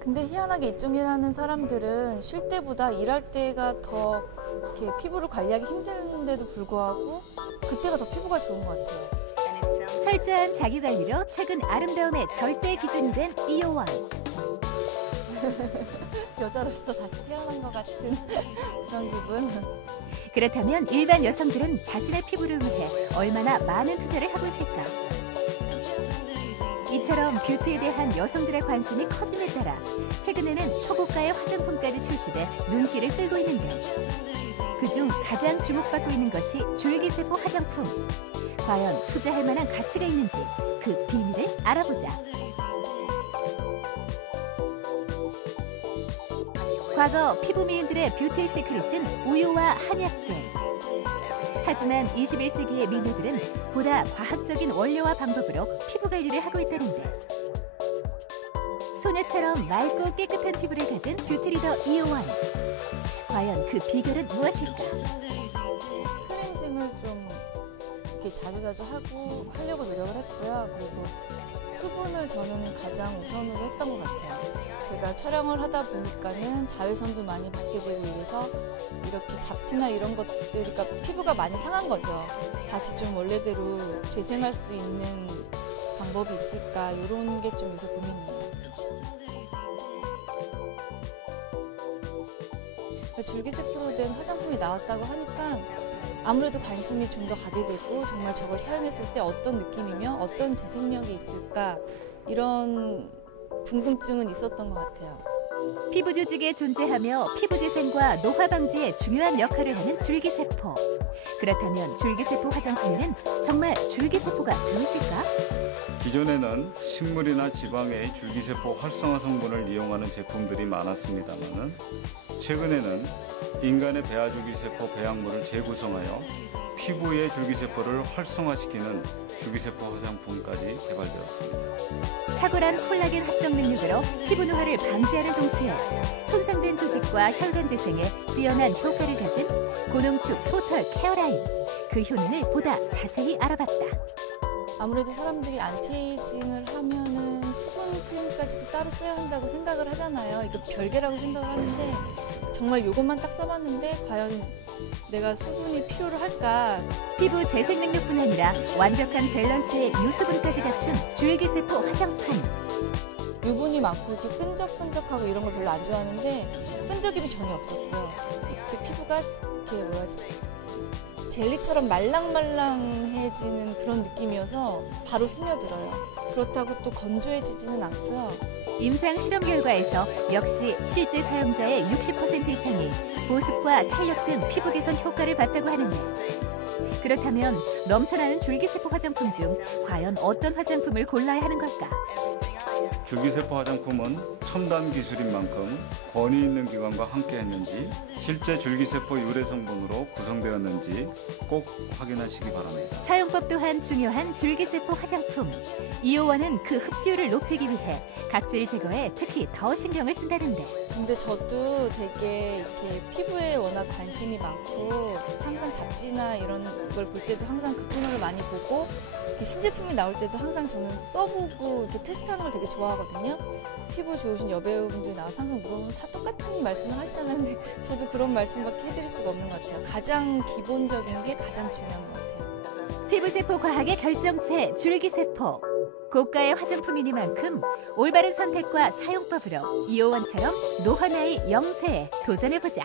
근데 희한하게 이쪽 일하는 사람들은 쉴 때보다 일할 때가 더 이렇게 피부를 관리하기 힘든데도 불구하고 그때가 더 피부가 좋은 것 같아요. 철저한 자기관리로 최근 아름다움의 절대 기준이 된 이효원. 여자로서 다시 태어난 것 같은 그런 기분. 그렇다면 일반 여성들은 자신의 피부를 위해 얼마나 많은 투자를 하고 있을까? 이처럼 뷰티에 대한 여성들의 관심이 커짐에 따라 최근에는 초고가의 화장품까지 출시돼 눈길을 끌고 있는데 그중 가장 주목받고 있는 것이 줄기세포 화장품. 과연 투자할 만한 가치가 있는지 그 비밀을 알아보자. 과거 피부 미인들의 뷰티 시크릿은 우유와 한약재. 하지만 21세기의 미녀들은 보다 과학적인 원료와 방법으로 피부 관리를 하고 있다는데 소녀처럼 맑고 깨끗한 피부를 가진 뷰티 리더 이효원. 과연 그 비결은 무엇일까? 클렌징을 좀 이렇게 자주자주 하려고 노력을 했고요. 그리고 수분을 저는 가장 우선으로 했던 것 같아요. 제가 촬영을 하다 보니까는 자외선도 많이 받게 되고 이래서 이렇게 잡티나 이런 것들, 그러니까 피부가 많이 상한 거죠. 다시 좀 원래대로 재생할 수 있는 방법이 있을까 이런 게 좀 요새 고민이에요. 줄기세포로 된 화장품이 나왔다고 하니까 아무래도 관심이 좀 더 가게 되고 정말 저걸 사용했을 때 어떤 느낌이며 어떤 재생력이 있을까 이런 궁금증은 있었던 것 같아요. 피부 조직에 존재하며 피부 재생과 노화 방지에 중요한 역할을 하는 줄기세포. 그렇다면 줄기세포 화장품에는 정말 줄기세포가 들어있을까? 기존에는 식물이나 지방의 줄기세포 활성화 성분을 이용하는 제품들이 많았습니다만 최근에는 인간의 배아줄기세포 배양물을 재구성하여 피부의 줄기세포를 활성화시키는 줄기세포 화장품까지 개발되었습니다. 탁월한 콜라겐 합성 능력으로 피부 노화를 방지하는 동시에 손상된 조직과 혈관 재생에 뛰어난 효과를 가진 고농축 토털 케어라인. 그 효능을 보다 자세히 알아봤다. 아무래도 사람들이 안티에이징을 하면은 수분 크림까지도 따로 써야 한다고 생각을 하잖아요. 이거 별개라고 생각을 하는데 정말 이것만 딱 써봤는데 과연 내가 수분이 필요로 할까? 피부 재생 능력뿐 아니라 완벽한 밸런스의 유수분까지 갖춘 줄기세포 화장품. 유분이 많고 이렇게 끈적끈적하고 이런 걸 별로 안 좋아하는데 끈적임이 전혀 없었고요. 이렇게 피부가 이렇게 뭐라 하지? 젤리처럼 말랑말랑해지는 그런 느낌이어서 바로 스며들어요. 그렇다고 또 건조해지지는 않고요. 임상 실험 결과에서 역시 실제 사용자의 60% 이상이 보습과 탄력 등 피부 개선 효과를 봤다고 하는데 그렇다면 넘쳐나는 줄기세포 화장품 중 과연 어떤 화장품을 골라야 하는 걸까? 줄기세포 화장품은 첨단 기술인 만큼 권위 있는 기관과 함께 했는지 실제 줄기세포 유래 성분으로 구성되었는지 꼭 확인하시기 바랍니다. 사용법 또한 중요한 줄기세포 화장품. 이효원은 그 흡수율을 높이기 위해 각질 제거에 특히 더 신경을 쓴다는데 근데 저도 되게 이렇게 피부에 워낙 관심이 많고 항상 잡지나 이런 걸 볼 때도 항상 그 코너를 많이 보고 신제품이 나올 때도 항상 저는 써보고 이렇게 테스트하는 걸 되게 좋아하거든요. 피부 좋으신 여배우분들이 나와서 항상 물어보면 다 똑같은 말씀을 하시잖아요. 근데 저도 그런 말씀밖에 해드릴 수가 없는 것 같아요. 가장 기본적인 게 가장 중요한 것 같아요. 피부세포 과학의 결정체 줄기세포. 고가의 화장품이니만큼 올바른 선택과 사용법으로 이효원처럼 노화 나이 0세에 도전해보자.